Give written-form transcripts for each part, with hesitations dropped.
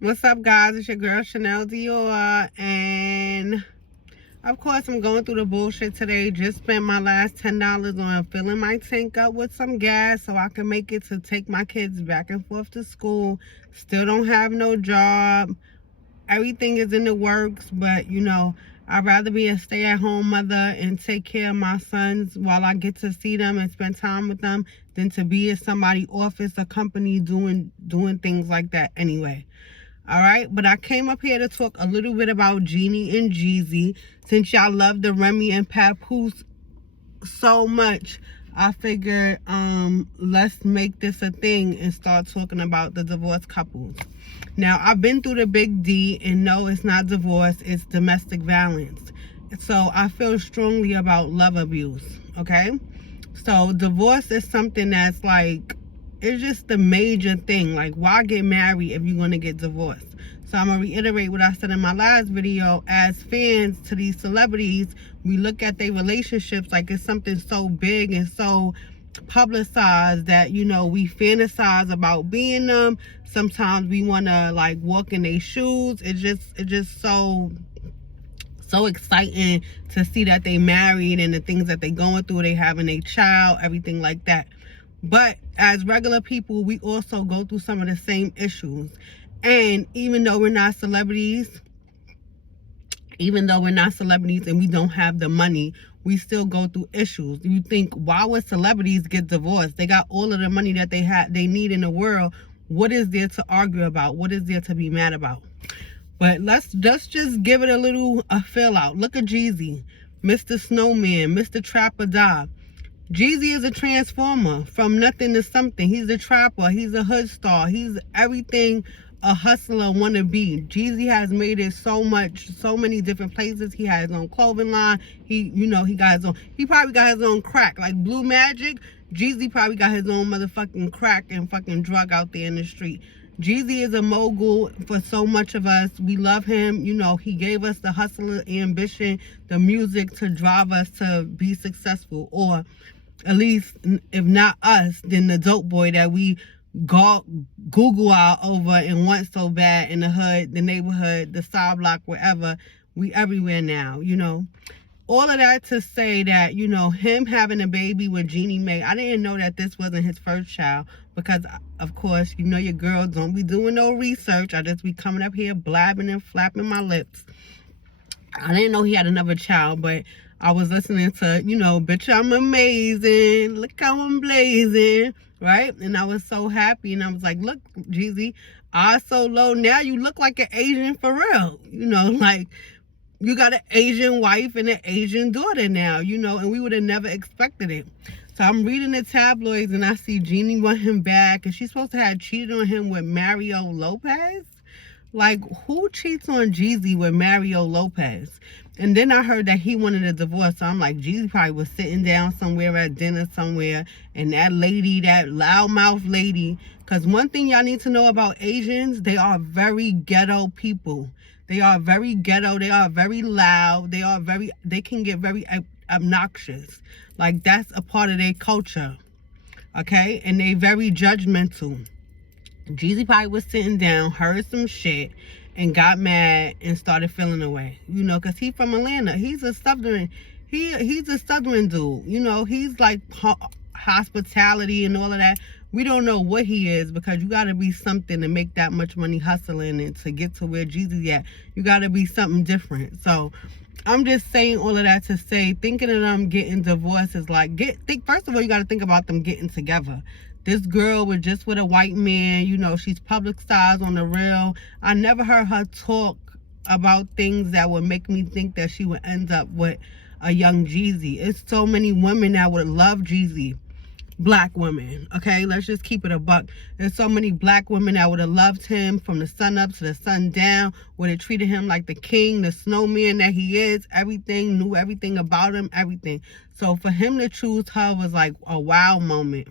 What's up, guys? It's your girl Chanel Dior, and of course, I'm going through the bullshit today. Just spent my last $10 on filling my tank up with some gas so I can make it to take my kids back and forth to school. Still don't have no job. Everything is in the works, but I'd rather be a stay-at-home mother and take care of my sons while I get to see them and spend time with them than to be in somebody's office or company doing things like that anyway. All right, but I came up here to talk a little bit about Jeanie and Jeezy. Since y'all love the Remy and Papoose so much, I figured let's make this a thing and start talking about the divorced couples. Now, I've been through the big D, and no, it's not divorce, it's domestic violence. So I feel strongly about love abuse, okay? So divorce is something that's like, it's just the major thing. Like, why get married if you're going to get divorced? So I'm going to reiterate what I said in my last video. As fans to these celebrities, we look at their relationships like it's something so big and so publicized that, we fantasize about being them. Sometimes we want to like walk in their shoes. It's just so exciting to see that they married and the things that they going through, they having a child, everything like that. But as regular people, we also go through some of the same issues. And even though we're not celebrities and we don't have the money, we still go through issues. You think, why would celebrities get divorced? They got all of the money that they need in the world. What is there to argue about? What is there to be mad about? But let's just give it a fill out. Look at Jeezy, Mr. Snowman, Mr. Trap or Die. Jeezy is a transformer from nothing to something. He's a trapper. He's a hood star. He's everything a hustler want to be. Jeezy has made it so many different places. He has his own clothing line. He probably got his own crack. Like Blue Magic, Jeezy probably got his own motherfucking crack and fucking drug out there in the street. Jeezy is a mogul for so much of us. We love him. He gave us the hustler ambition, the music to drive us to be successful. Or at least, if not us, then the dope boy that we Google out over and want so bad in the hood, the neighborhood, the side block, wherever. We everywhere now, All of that to say that, him having a baby with Jeanie Mae, I didn't know that this wasn't his first child because, of course, your girl don't be doing no research. I just be coming up here blabbing and flapping my lips. I didn't know he had another child, but I was listening to, bitch, I'm amazing. Look how I'm blazing, right? And I was so happy. And I was like, look, Jeezy, eyes so low. Now you look like an Asian for real. Like you got an Asian wife and an Asian daughter now, and we would have never expected it. So I'm reading the tabloids and I see Jeanie want him back. And she's supposed to have cheated on him with Mario Lopez. Like, who cheats on Jeezy with Mario Lopez? And then I heard that he wanted a divorce. So I'm like, Jeezy probably was sitting down somewhere at dinner somewhere. And that lady, that loudmouth lady. Because one thing y'all need to know about Asians, they are very ghetto people. They are very ghetto. They are very loud. They can get very obnoxious. Like, that's a part of their culture. Okay? And they very judgmental. Jeezy probably was sitting down, heard some shit, and got mad and started feeling away. Because he's from Atlanta. He's a southern dude. He's like hospitality and all of that. We don't know what he is because you got to be something to make that much money hustling and to get to where Jeezy's at. You got to be something different. So I'm just saying all of that to say, thinking of them getting divorced is like, first of all, you got to think about them getting together. This girl was just with a white man. She's publicized on the real. I never heard her talk about things that would make me think that she would end up with a young Jeezy. It's so many women that would love Jeezy. Black women, okay? Let's just keep it a buck. There's so many black women that would have loved him from the sun up to the sun down, would have treated him like the king, the snowman that he is, everything, knew everything about him, everything. So for him to choose her was like a wow moment.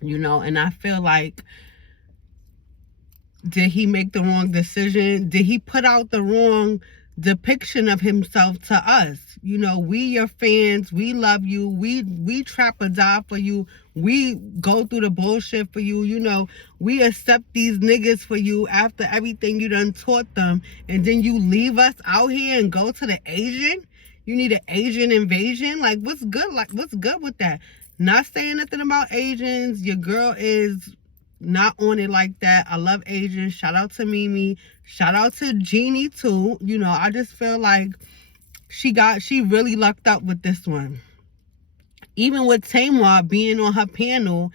And I feel like, did he make the wrong decision? Did he put out the wrong depiction of himself to us. You know, we your fans, we love you, we trap or die for you, we go through the bullshit for you, you know, we accept these niggas for you after everything you done taught them, and then you leave us out here and go to the Asian? You need an Asian invasion? Like, what's good? Like, what's good with that? Not saying nothing about Asians. Your girl is not on it like that. I love Asians. Shout out to Mimi. Shout out to Jeanie too. You know, I just feel like she really lucked up with this one. Even with Tamar being on her panel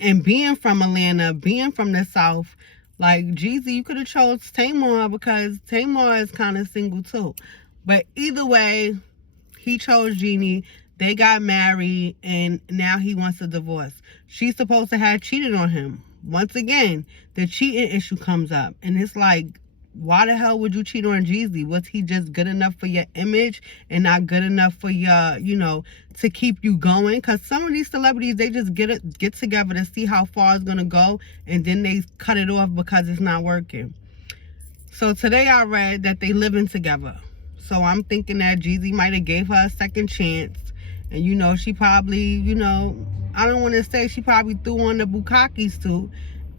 and being from Atlanta, being from the South, like, Jeezy, you could have chose Tamar because Tamar is kind of single too. But either way, he chose Jeanie. They got married, and now he wants a divorce. She's supposed to have cheated on him. Once again, the cheating issue comes up. And it's like, why the hell would you cheat on Jeezy? Was he just good enough for your image and not good enough for your, you know, to keep you going? Because some of these celebrities, they just get together to see how far it's going to go, and then they cut it off because it's not working. So today I read that they living together. So I'm thinking that Jeezy might have gave her a second chance. And, you know, she probably, you know, I don't want to say she probably threw on the Bukakis too.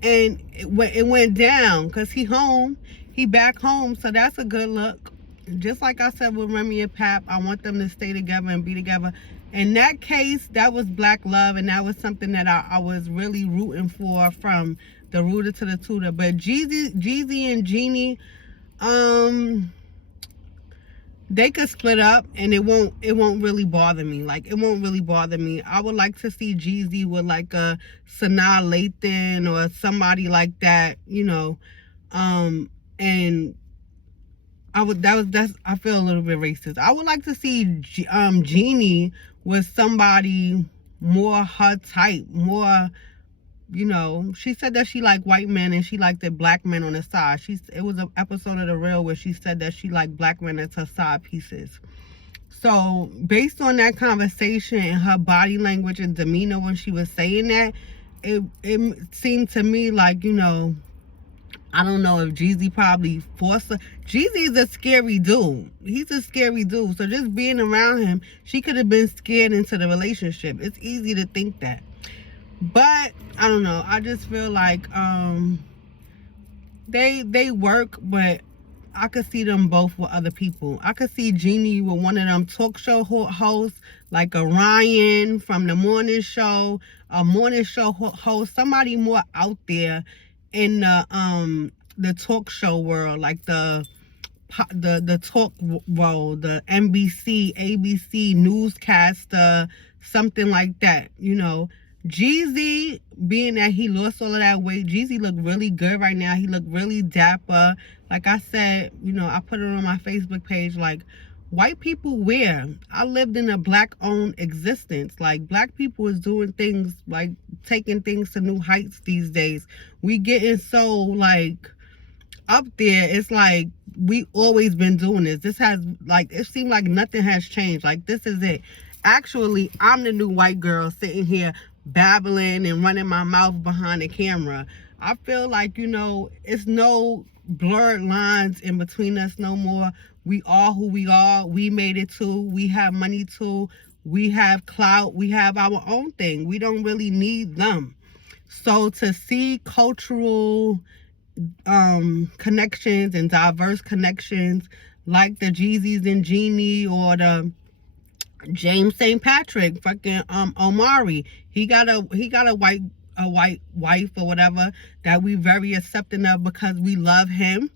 And it went down because he home. He back home. So that's a good look. Just like I said with Remy and Pap, I want them to stay together and be together. In that case, that was black love. And that was something that I was really rooting for from the rooter to the tutor. But Jeezy and Jeanie, they could split up and it won't really bother me. Like, it won't really bother me. I would like to see Jeezy with like a Sanaa Lathan or somebody like that, you know. And I feel a little bit racist. I would like to see Jeanie with somebody more her type, more, you know. She said that she liked white men and she liked the black men on the side. It was an episode of The Real where she said that she liked black men as her side pieces. So based on that conversation and her body language and demeanor when she was saying that, it seemed to me like, you know, I don't know if Jeezy probably forced her. Jeezy's a scary dude. He's a scary dude. So just being around him, she could have been scared into the relationship. It's easy to think that. But I don't know. I just feel like they work, but I could see them both with other people. I could see Jeanie with one of them talk show hosts, like a Ryan from the morning show, a morning show host, somebody more out there in the talk show world, like the talk world, the NBC, ABC newscaster, something like that, you know. Jeezy, being that he lost all of that weight, Jeezy look really good right now. He look really dapper. Like I said, you know, I put it on my Facebook page, like, white people wear. I lived in a black-owned existence. Like, black people is doing things, like, taking things to new heights these days. We getting so, like, up there. It's like we always been doing this. This has, like, it seemed like nothing has changed. Like, this is it. Actually, I'm the new white girl sitting here babbling and running my mouth behind the camera. I feel like, you know, it's no blurred lines in between us no more. We are who we are. We made it too. We have money too. We have clout. We have our own thing. We don't really need them. So to see cultural connections and diverse connections like the Jeezys and Jeanie, or the James St. Patrick, fucking Omari. He got a white wife or whatever that we very accepting of because we love him.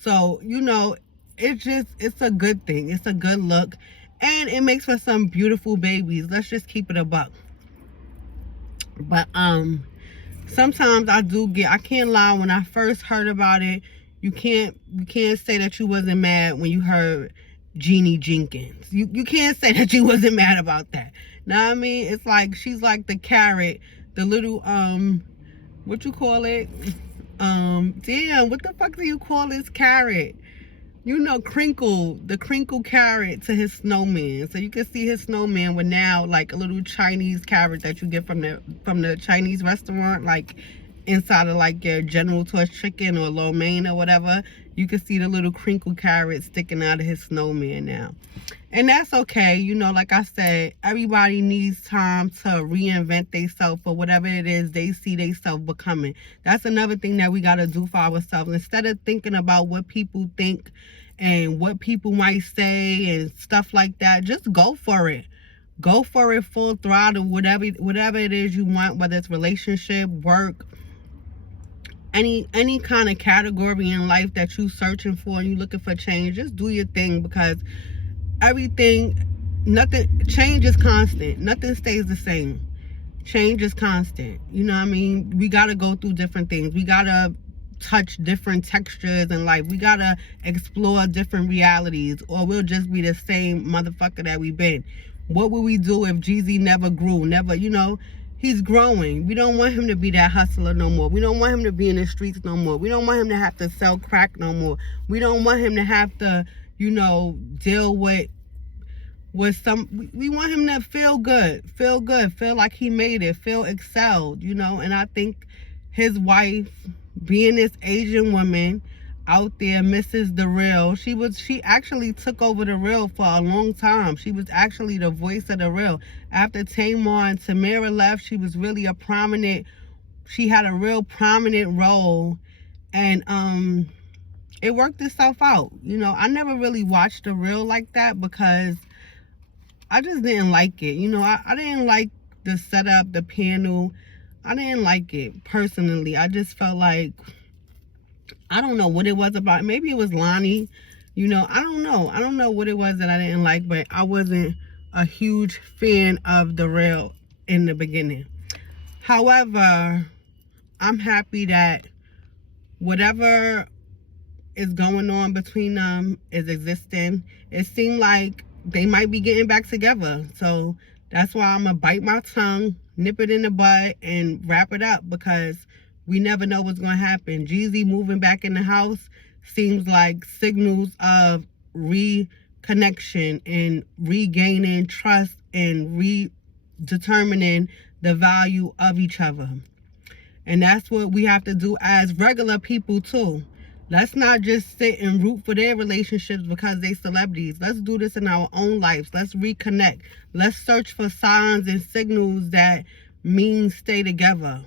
So, you know, it's a good thing. It's a good look. And it makes for some beautiful babies. Let's just keep it a buck. But sometimes I can't lie, when I first heard about it, you can't say that you wasn't mad when you heard Jeannie Jenkins. You can't say that you wasn't mad about that. Know what I mean? It's like she's like the carrot, the little what you call it? Damn, what the fuck do you call this carrot? You know, the crinkle carrot to his snowman. So you can see his snowman with now like a little Chinese carrot that you get from the Chinese restaurant. Like, inside of like your General Tso's chicken or lo mein or whatever, you can see the little crinkle carrot sticking out of his snowman now. And that's okay. You know, like I said, everybody needs time to reinvent themselves for whatever it is they see themselves becoming. That's another thing that we got to do for ourselves. Instead of thinking about what people think and what people might say and stuff like that, just go for it. Go for it full throttle, whatever it is you want, whether it's relationship, work, any kind of category in life that you searching for and you looking for change. Just do your thing, because change is constant. Nothing stays the same. Change is constant. You know what I mean? We got to go through different things. We got to touch different textures in life. We got to explore different realities, or we'll just be the same motherfucker that we've been. What would we do if Jeezy never grew? Never, he's growing. We don't want him to be that hustler no more. We don't want him to be in the streets no more. We don't want him to have to sell crack no more. We don't want him to have to, deal with we want him to feel good, feel like he made it, feel excelled, and I think his wife, being this Asian woman out there, Mrs. The Real, she actually took over The Real for a long time. She was actually the voice of The Real. After Tamar and Tamara left, she was really she had a real prominent role, and it worked itself out. I never really watched The Real like that because I just didn't like it. I didn't like the setup, the panel. I didn't like it personally. I just felt like, I don't know what it was about. Maybe it was Lonnie. I don't know. I don't know what it was that I didn't like, but I wasn't a huge fan of The Real in the beginning. However, I'm happy that whatever is going on between them is existing. It seemed like they might be getting back together. So that's why I'm going to bite my tongue, nip it in the bud, and wrap it up, because we never know what's going to happen. Jeezy moving back in the house seems like signals of reconnection and regaining trust and redetermining the value of each other. And that's what we have to do as regular people too. Let's not just sit and root for their relationships because they celebrities. Let's do this in our own lives. Let's reconnect. Let's search for signs and signals that mean stay together.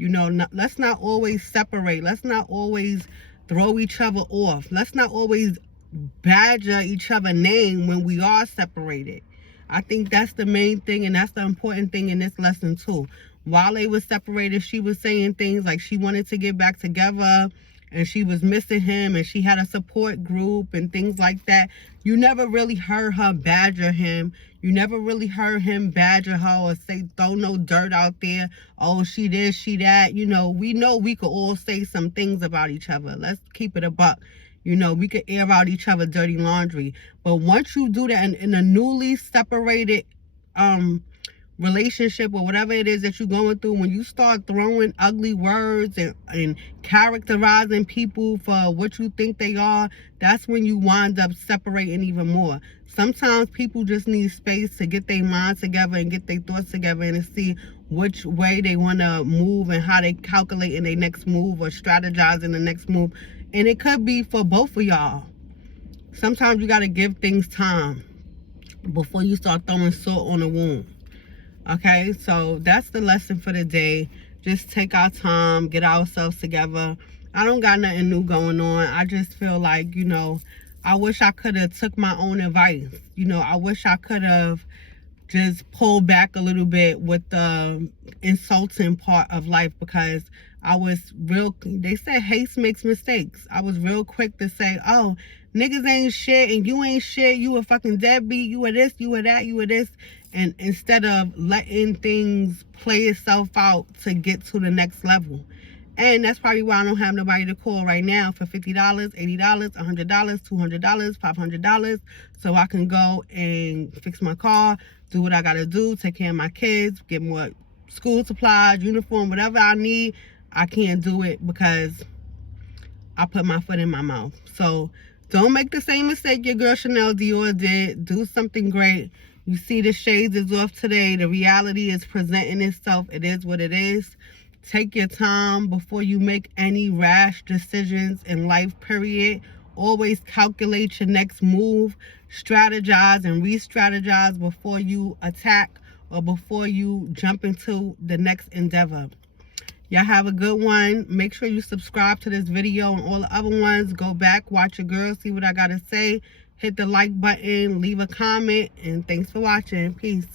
Let's not always separate. Let's not always throw each other off. Let's not always badger each other's name when we are separated. I think that's the main thing, and that's the important thing in this lesson too. While they were separated, she was saying things like she wanted to get back together, and she was missing him, and she had a support group and things like that. You never really heard her badger him. You never really heard him badger her or say, throw no dirt out there. Oh, she this, she that. We know we could all say some things about each other. Let's keep it a buck. We could air out each other dirty laundry. But once you do that in a newly separated relationship or whatever it is that you're going through, when you start throwing ugly words and characterizing people for what you think they are, that's when you wind up separating even more. Sometimes people just need space to get their mind together and get their thoughts together and to see which way they want to move and how they calculate in their next move or strategize in the next move. And it could be for both of y'all. Sometimes you got to give things time before you start throwing salt on the wound. Okay, so that's the lesson for the day. Just take our time, get ourselves together. I don't got nothing new going on. I just feel like, I wish I could have took my own advice. I wish I could have just pulled back a little bit with the insulting part of life, because I was they said haste makes mistakes. I was real quick to say, oh, niggas ain't shit and you ain't shit. You a fucking deadbeat. You are this, you are that, you are this. And instead of letting things play itself out to get to the next level. And that's probably why I don't have nobody to call right now for $50, $80, $100, $200, $500, so I can go and fix my car, do what I gotta do, take care of my kids, get more school supplies, uniform, whatever I need. I can't do it because I put my foot in my mouth. So don't make the same mistake your girl Chanel Dior did. Do something great. You see the shades is off today. The reality is presenting itself. It is what it is. Take your time before you make any rash decisions in life, period. Always calculate your next move. Strategize and re-strategize before you attack or before you jump into the next endeavor. Y'all have a good one. Make sure you subscribe to this video and all the other ones. Go back, watch your girl, see what I got to say. Hit the like button, leave a comment, and thanks for watching. Peace.